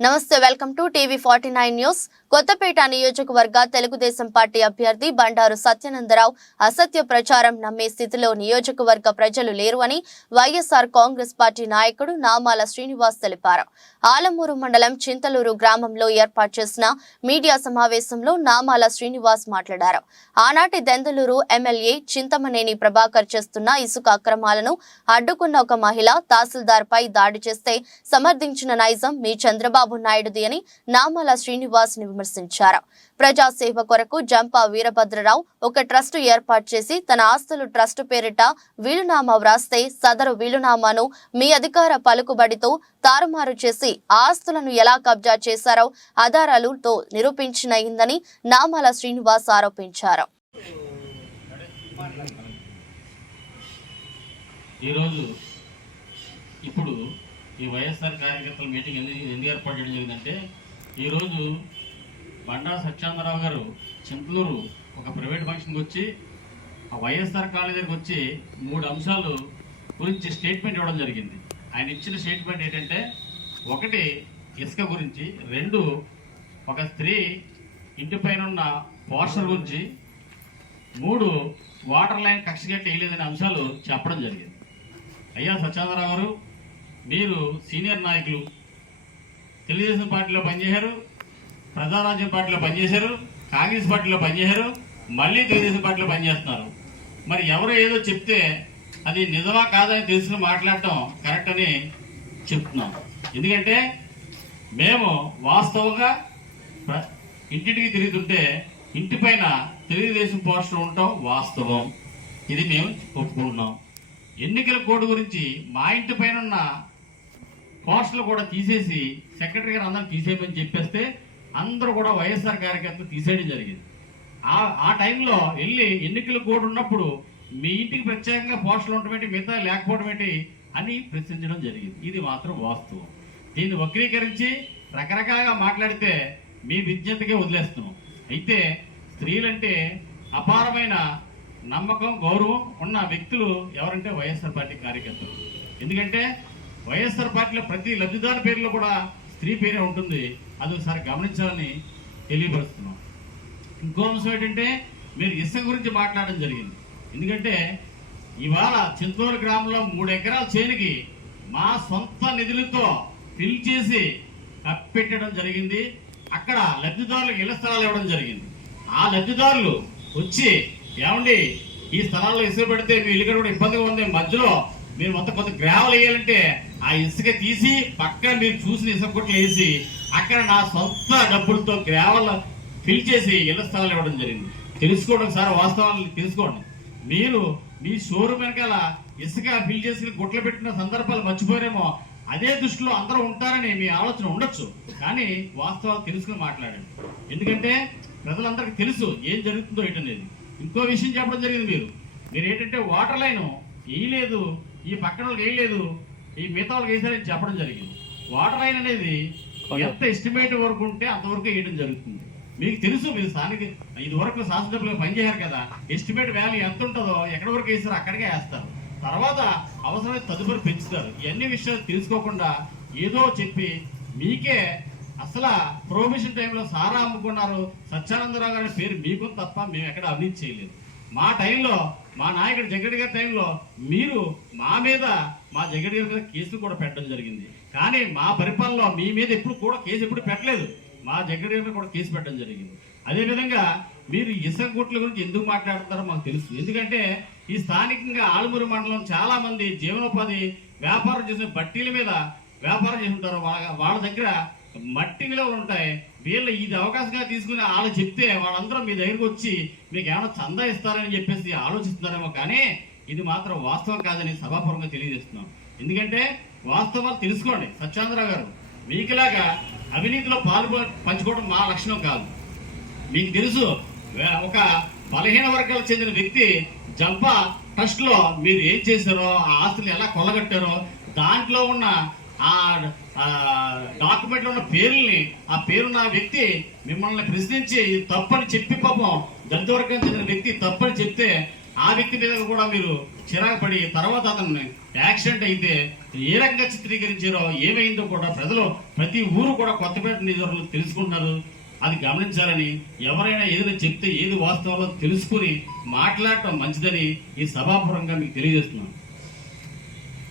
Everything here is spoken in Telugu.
నమస్తే welcome to TV forty nine news. Kothapeta నియోజకవర్గ తెలుగుదేశం పార్టీ అభ్యర్థి బండారు సత్యనందరావు అసత్య ప్రచారం నమ్మే స్థితిలో నియోజకవర్గ ప్రజలు లేరు అని వైఎస్ఆర్ కాంగ్రెస్ పార్టీ నాయకుడు నామాల శ్రీనివాస్ తెలిపారు. ఆలమూరు మండలం చింతలూరు గ్రామంలో ఏర్పాటు చేసిన మీడియా సమావేశంలో నామాల శ్రీనివాస్ మాట్లాడారు. ఆనాటి దెందలూరు ఎమ్మెల్యే చింతమనేని ప్రభాకర్ చేస్తున్న ఇసుక అక్రమాలను అడ్డుకున్న ఒక మహిళ తహసీల్దార్ పై దాడి చేస్తే సమర్థించిన నైజం మీ చంద్రబాబు నాయుడుది అని నామాల శ్రీనివాస్ని విమర్శించారు ప్రజాసేవ కొరకు జంపా వీరభద్రరావు ఒక ట్రస్ట్ ఏర్పాటు చేసి తన ఆస్తులు ట్రస్ట్ పేరిట వీలునామా వ్రాస్తే సదరు వీలునామాను మీ అధికార పలుకుబడితో తారుమారు చేసి ఆస్తులను ఎలా కబ్జా చేశారో ఆధారాలతో నిరూపించినయిందని నామాల శ్రీనివాస్ ఆరోపించారు. ఈరోజు ఇప్పుడు ఈ వైఎస్ఆర్ కార్యకర్తల మీటింగ్ ఎందుకు ఎందుకు ఏర్పాటు చేయడం జరిగిందంటే ఈరోజు బండా సత్యానందరావు గారు చింతలూరు ఒక ప్రైవేట్ ఫంక్షన్కి వచ్చి ఆ వైఎస్ఆర్ కాలనీ దగ్గరికి వచ్చి మూడు అంశాలు గురించి స్టేట్మెంట్ ఇవ్వడం జరిగింది. ఆయన ఇచ్చిన స్టేట్మెంట్ ఏంటంటే ఒకటి ఇసుక గురించి రెండు ఒక స్త్రీ ఇంటి పైన ఉన్న పోస్టర్ గురించి మూడు వాటర్ లైన్ కక్ష గట్టి వేయలేదనే అంశాలు చెప్పడం జరిగింది. అయ్యా సత్యానందరావు గారు మీరు సీనియర్ నాయకులు. తెలుగుదేశం పార్టీలో పనిచేశారు ప్రజారాజ్యం పార్టీలో పనిచేశారు కాంగ్రెస్ పార్టీలో పనిచేశారు మళ్ళీ తెలుగుదేశం పార్టీలో పనిచేస్తున్నారు. మరి ఎవరు ఏదో చెప్తే అది నిజమా కాదని తెలుసుకుని మాట్లాడటం కరెక్ట్ అని చెప్తున్నాం. ఎందుకంటే మేము వాస్తవంగా ఇంటింటికి తిరుగుతుంటే ఇంటి పైన తెలుగుదేశం పోస్టర్ ఉండటం వాస్తవం. ఇది మేము ఒప్పుకుంటున్నాం ఎన్నికల కోడ్ గురించి మా ఇంటి పైన ఉన్న పోస్టర్లు కూడా తీసేసి సెక్రటరీ గారు అందరూ తీసేయమని చెప్పేస్తే అందరూ కూడా వైఎస్ఆర్ కార్యకర్తలు తీసేయడం జరిగింది. ఆ ఆ టైంలో వెళ్ళి ఎన్నికలు కూడా ఉన్నప్పుడు మీ ఇంటికి ప్రత్యేకంగా పోస్టులు ఉండటం మిగతా లేకపోవడం ఏంటి అని ప్రశ్నించడం జరిగింది. ఇది మాత్రం వాస్తవం. దీన్ని వక్రీకరించి రకరకాలుగా మాట్లాడితే మీ విజ్ఞతకే వదిలేస్తున్నాం. అయితే స్త్రీలంటే అపారమైన నమ్మకం గౌరవం ఉన్న వ్యక్తులు ఎవరంటే వైఎస్ఆర్ పార్టీ కార్యకర్తలు. ఎందుకంటే వైఎస్ఆర్ పార్టీలో ప్రతి లబ్ధిదారు పేరులో కూడా స్త్రీ పేరే ఉంటుంది. అది ఒకసారి గమనించాలని తెలియపరుస్తున్నాం. ఇంకో అంశం ఏంటంటే మీరు ఇసుక గురించి మాట్లాడడం జరిగింది. ఎందుకంటే ఇవాళ చింతూరు గ్రామంలో మూడు ఎకరాల చేనుకి మా సొంత నిధులతో ఫిల్ చేసి కప్పెట్టడం జరిగింది. అక్కడ లబ్ధిదారులకు ఇళ్ళ స్థలాలు ఇవ్వడం జరిగింది. ఆ లబ్ధిదారులు వచ్చి ఏమండి ఈ స్థలాల్లో ఇసుక పెడితే మీ ఇల్లు కూడా ఇబ్బందిగా ఉంది. మధ్యలో మీరు మొత్తం కొంత గ్రావెల్ వేయాలంటే ఆ ఇసుక తీసి పక్కన మీరు చూసిన ఇసుక కొట్లు వేసి అక్కడ నా సొంత డబ్బులతో గ్రావెల్ ఫిల్ చేసి ఇళ్ళ స్థలాలు ఇవ్వడం జరిగింది. తెలుసుకోవడం సార్ వాస్తవాలను తెలుసుకోండి. మీరు మీ షోరూమ్ వెనకాల ఇసుక ఫిల్ చేసి గుట్లు పెట్టిన సందర్భాలు మర్చిపోయారేమో అదే దృష్టిలో అందరూ ఉంటారని మీ ఆలోచన ఉండొచ్చు. కానీ వాస్తవాలు తెలుసుకుని మాట్లాడండి. ఎందుకంటే ప్రజలందరికీ తెలుసు ఏం జరుగుతుందో ఏంటనేది. ఇంకో విషయం చెప్పడం జరిగింది మీరు. మీరు ఏంటంటే వాటర్ లైను వేయలేదు ఈ పక్కన వాళ్ళకి వేయలేదు ఈ మిగతా వాళ్ళకి వేసారని చెప్పడం జరిగింది. వాటర్ లైన్ అనేది ఎంత ఎస్టిమేట్ వరకు ఉంటే అంతవరకు వేయడం జరుగుతుంది. మీకు తెలుసు మీరు స్థానిక ఇది వరకు శాసనసభ్యులుగా పనిచేశారు కదా ఎస్టిమేట్ వాల్యూ ఎంత ఉంటుందో ఎక్కడి వరకు వేస్తారో అక్కడికే వేస్తారు. తర్వాత అవసరమైతే తదుపరి పెంచుతారు. ఇవన్నీ విషయాలు తెలుసుకోకుండా ఏదో చెప్పి మీకే అసలు ప్రొహిబిషన్ టైంలో సారా అమ్ముకున్నారు. సత్యానందరావు గారి పేరు మీకు తప్ప మేము ఎక్కడ అవినీతి చేయలేదు. మా టైంలో మా నాయకుడు జగడి గారి టైంలో మీరు మా మీద మా జగడి గారి మీద కేసులు కూడా పెట్టడం జరిగింది. కానీ మా పరిపాలనలో మీ మీద ఎప్పుడు కూడా కేసు ఎప్పుడు పెట్టలేదు. మా జగడి గారి కూడా కేసు పెట్టడం జరిగింది. అదేవిధంగా మీరు ఇసుక గుట్ల గురించి ఎందుకు మాట్లాడుతారో మాకు తెలుసు. ఎందుకంటే ఈ స్థానికంగా ఆలుమూరు మండలం చాలా మంది జీవనోపాధి వ్యాపారం చేసిన బట్టీల మీద వ్యాపారం చేసి ఉంటారు. వాళ్ళ వాళ్ళ దగ్గర మట్టిలో ఉంటాయి. వీళ్ళు ఇది అవకాశంగా తీసుకుని వాళ్ళు చెప్తే వాళ్ళందరూ మీ దగ్గరికి వచ్చి మీకు ఏమైనా చందా ఇస్తారని చెప్పేసి ఆలోచిస్తున్నారేమో కానీ ఇది మాత్రం వాస్తవం కాదని సభాపూర్వంగా తెలియజేస్తున్నాం. ఎందుకంటే వాస్తవాలు తెలుసుకోండి. సత్యానందరావు గారు మీకులాగా అవినీతిలో పాల్గొ పంచుకోవడం మా లక్షణం కాదు. మీకు తెలుసు ఒక బలహీన వర్గాలకు చెందిన వ్యక్తి జంపా ట్రస్ట్లో మీరు ఏం చేశారో ఆ ఆస్తులు ఎలా కొల్లగట్టారో దాంట్లో ఉన్న ఆ డాక్యుమెంట్లో ఉన్న పేర్లని ఆ పేరున్న వ్యక్తి మిమ్మల్ని ప్రశ్నించి తప్పని చెప్పి పాపం దళిత వర్గానికి చెందిన వ్యక్తి తప్పని చెప్తే ఆ వ్యక్తి మీద కూడా మీరు చిరాకు పడి తర్వాత అతను యాక్సిడెంట్ అయితే ఏ రకంగా చిత్రీకరించారో ఏమైందో కూడా ప్రజలు ప్రతి ఊరు కూడా కొత్తపేట నియోజకవర్గంలో తెలుసుకుంటున్నారు. అది గమనించాలని ఎవరైనా ఏదైనా చెప్తే ఏది వాస్తవాలో తెలుసుకుని మాట్లాడటం మంచిదని ఈ సభాపురంగా మీకు తెలియజేస్తున్నాను.